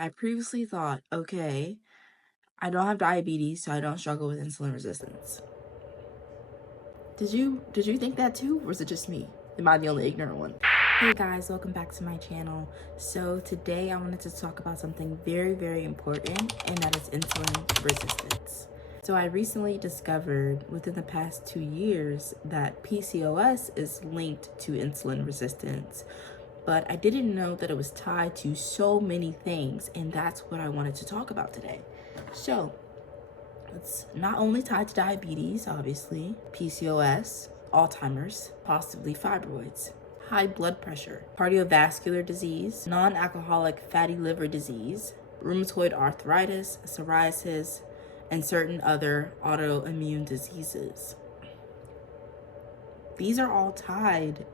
I previously thought, okay, I don't have diabetes, so I don't struggle with insulin resistance. Did you think that too, or is it just me? Am I the only ignorant one? Hey guys, welcome back to my channel. So today I wanted to talk about something very, very important, and that is insulin resistance. So I recently discovered within the past 2 years that PCOS is linked to insulin resistance, but I didn't know that it was tied to so many things, and that's what I wanted to talk about today. So it's not only tied to diabetes, obviously, PCOS, Alzheimer's, possibly fibroids, high blood pressure, cardiovascular disease, non-alcoholic fatty liver disease, rheumatoid arthritis, psoriasis, and certain other autoimmune diseases. These are all tied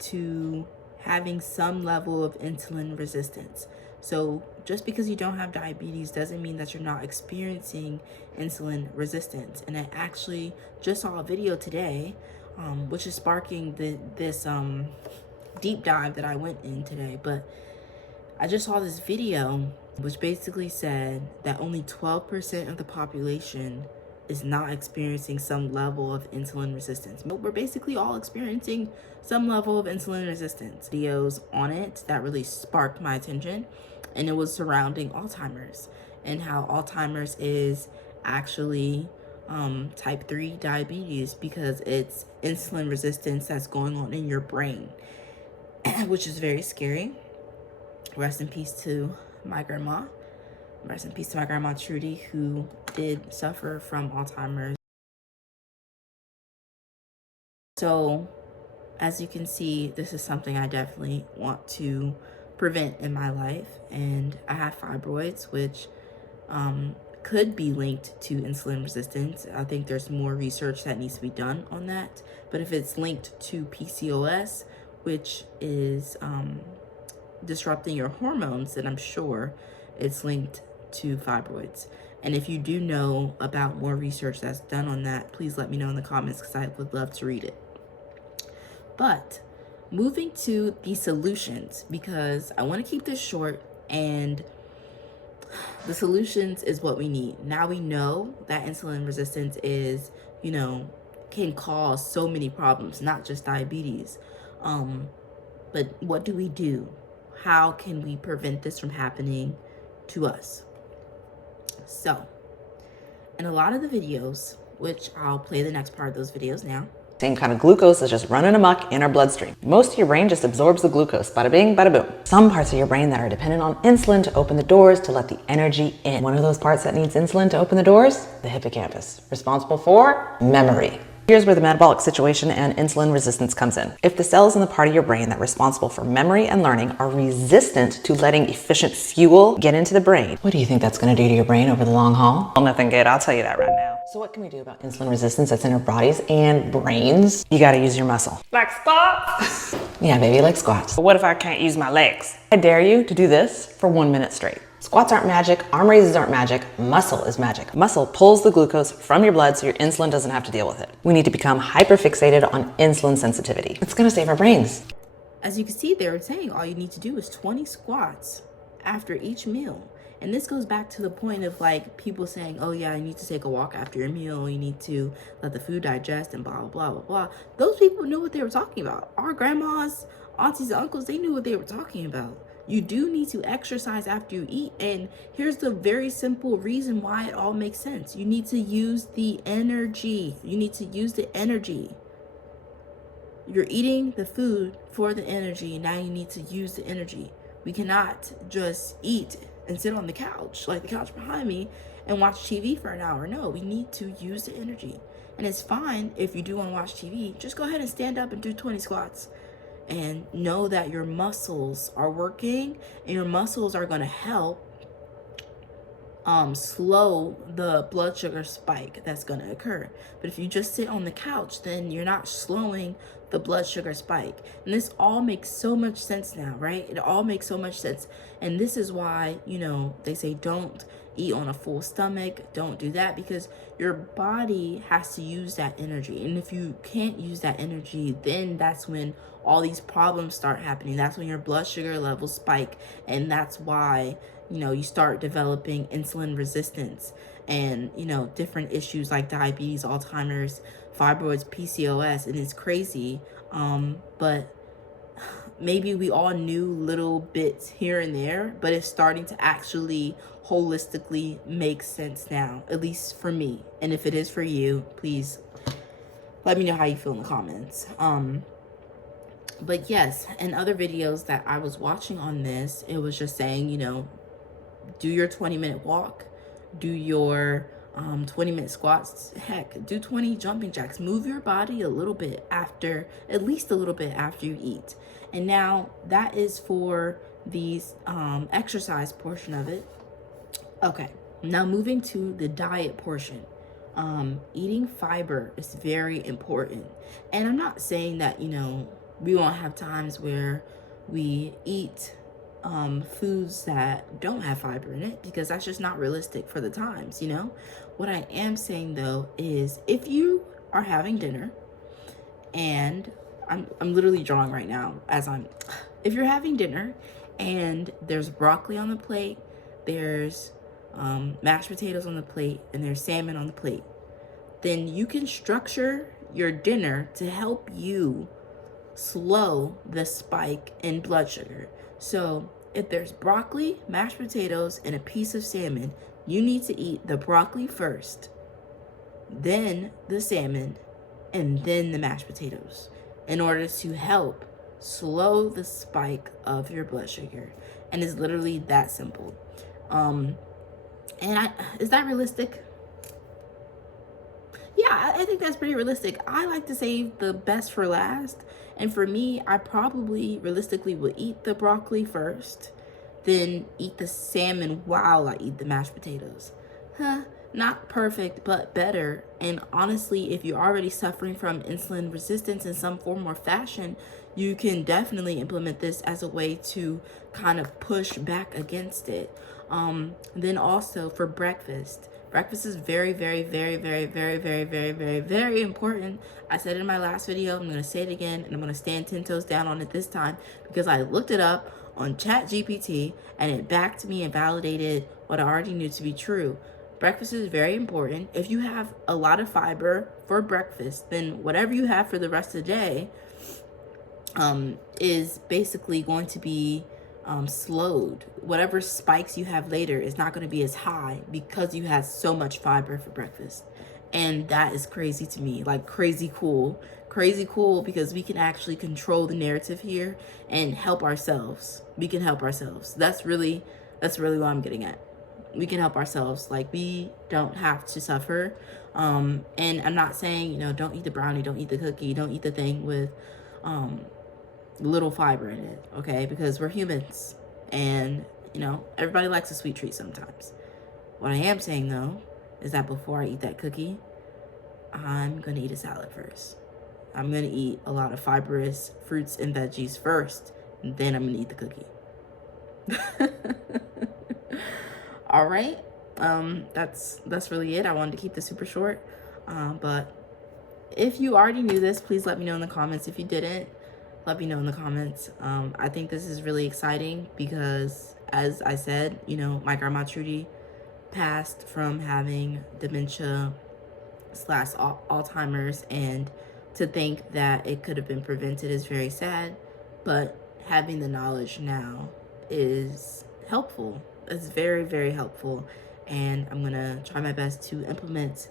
to having some level of insulin resistance. So just because you don't have diabetes doesn't mean that you're not experiencing insulin resistance. And I actually just saw a video today, which is sparking this deep dive that I went in today. But I just saw this video which basically said that only 12% of the population is not experiencing some level of insulin resistance. But we're basically all experiencing some level of insulin resistance. Videos on it that really sparked my attention, and it was surrounding Alzheimer's and how Alzheimer's is actually type 3 diabetes because it's insulin resistance that's going on in your brain, which is very scary. Rest in peace to my grandma. Rest in peace to my grandma Trudy, who did suffer from Alzheimer's. So, as you can see, this is something I definitely want to prevent in my life. And I have fibroids, which could be linked to insulin resistance. I think there's more research that needs to be done on that. But if it's linked to PCOS, which is disrupting your hormones, then I'm sure it's linked to fibroids. And if you do know about more research that's done on that, please let me know in the comments because I would love to read it. But moving to the solutions, because I want to keep this short, and the solutions is what we need. Now we know that insulin resistance is, can cause so many problems, not just diabetes. But what do we do? How can we prevent this from happening to us? So, in a lot of the videos, which I'll play the next part of those videos now, same kind of glucose is just running amok in our bloodstream. Most of your brain just absorbs the glucose, bada bing, bada boom. Some parts of your brain that are dependent on insulin to open the doors to let the energy in. One of those parts that needs insulin to open the doors, the hippocampus, responsible for memory. Here's where the metabolic situation and insulin resistance comes in. If the cells in the part of your brain that are responsible for memory and learning are resistant to letting efficient fuel get into the brain, what do you think that's going to do to your brain over the long haul? Well, nothing good, I'll tell you that right now. So what can we do about insulin resistance that's in our bodies and brains? You got to use your muscle. Like squats? Yeah, baby, like squats. But what if I can't use my legs? I dare you to do this for 1 minute straight. Squats aren't magic, arm raises aren't magic, muscle is magic. Muscle pulls the glucose from your blood so your insulin doesn't have to deal with it. We need to become hyperfixated on insulin sensitivity. It's gonna save our brains. as you can see, they were saying all you need to do is 20 squats after each meal. And this goes back to the point of like people saying, oh yeah, you need to take a walk after your meal. You need to let the food digest and blah, blah, blah, blah, blah. Those people knew what they were talking about. Our grandmas, aunties, and uncles, they knew what they were talking about. You do need to exercise after you eat. And here's the very simple reason why it all makes sense. You need to use the energy. You need to use the energy. You're eating the food for the energy. Now you need to use the energy. We cannot just eat and sit on the couch, like the couch behind me, and watch TV for an hour. No, we need to use the energy. And it's fine if you do want to watch TV. Just go ahead and stand up and do 20 squats. And know that your muscles are working, and your muscles are going to help slow the blood sugar spike that's going to occur. But if you just sit on the couch, then you're not slowing the blood sugar spike. And this all makes so much sense now, right? It all makes so much sense. And this is why, they say don't eat on a full stomach. Don't do that, because your body has to use that energy. And if you can't use that energy, then that's when all these problems start happening. That's when your blood sugar levels spike. And that's why you start developing insulin resistance and, different issues like diabetes, Alzheimer's, fibroids, PCOS, and it's crazy. But maybe we all knew little bits here and there, but it's starting to actually holistically make sense now, at least for me. And if it is for you, please let me know how you feel in the comments. But yes, in other videos that I was watching on this, it was just saying, do your 20-minute walk, do your 20-minute squats, heck, do 20 jumping jacks, move your body a little bit after, at least a little bit after you eat. And now that is for these exercise portion of it. Okay, now moving to the diet portion. Eating fiber is very important. And I'm not saying that, we won't have times where we eat foods that don't have fiber in it, because that's just not realistic for the times, What I am saying though is, if you are having dinner, and I'm literally drawing right now if you're having dinner and there's broccoli on the plate, there's mashed potatoes on the plate, and there's salmon on the plate, then you can structure your dinner to help you slow the spike in blood sugar. So if there's broccoli, mashed potatoes, and a piece of salmon, you need to eat the broccoli first, then the salmon, and then the mashed potatoes, in order to help slow the spike of your blood sugar. And it's literally that simple. Is that realistic? Yeah, I think that's pretty realistic. I like to save the best for last. And for me, I probably realistically will eat the broccoli first, then eat the salmon while I eat the mashed potatoes. Not perfect, but better. And honestly, if you're already suffering from insulin resistance in some form or fashion, you can definitely implement this as a way to kind of push back against it. Then also for breakfast. Breakfast is very, very, very, very, very, very, very, very, very important. I said it in my last video. I'm going to say it again, and I'm going to stand 10 toes down on it this time, because I looked it up on ChatGPT and it backed me and validated what I already knew to be true. Breakfast is very important. If you have a lot of fiber for breakfast, then whatever you have for the rest of the day is basically going to be slowed. Whatever spikes you have later is not going to be as high, because you have so much fiber for breakfast. And that is crazy to me, like crazy cool, because we can actually control the narrative here and help ourselves. We can help ourselves. That's really what I'm getting at. We can help ourselves. Like, we don't have to suffer. And I'm not saying, don't eat the brownie, don't eat the cookie, don't eat the thing with little fiber in it, okay? Because we're humans, and everybody likes a sweet treat sometimes. What I am saying though is that before I eat that cookie, I'm gonna eat a salad first. I'm gonna eat a lot of fibrous fruits and veggies first, and then I'm gonna eat the cookie. All right, that's really it. I wanted to keep this super short, but if you already knew this, please let me know in the comments. If you didn't, let me know in the comments. I think this is really exciting because, as I said, my grandma Trudy passed from having dementia / Alzheimer's, and to think that it could have been prevented is very sad, but having the knowledge now is helpful. It's very, very helpful, and I'm gonna try my best to implement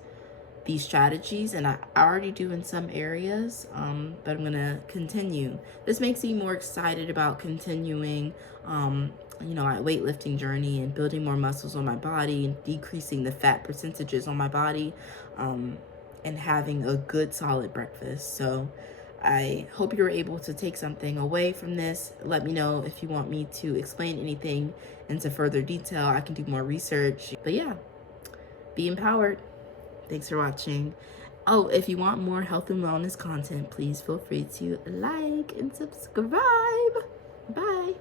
these strategies, and I already do in some areas, but I'm gonna continue. This makes me more excited about continuing my weightlifting journey and building more muscles on my body and decreasing the fat percentages on my body, and having a good solid breakfast. So I hope you're able to take something away from this. Let me know if you want me to explain anything into further detail. I can do more research. But yeah, be empowered. Thanks for watching. Oh, if you want more health and wellness content, please feel free to like and subscribe. Bye.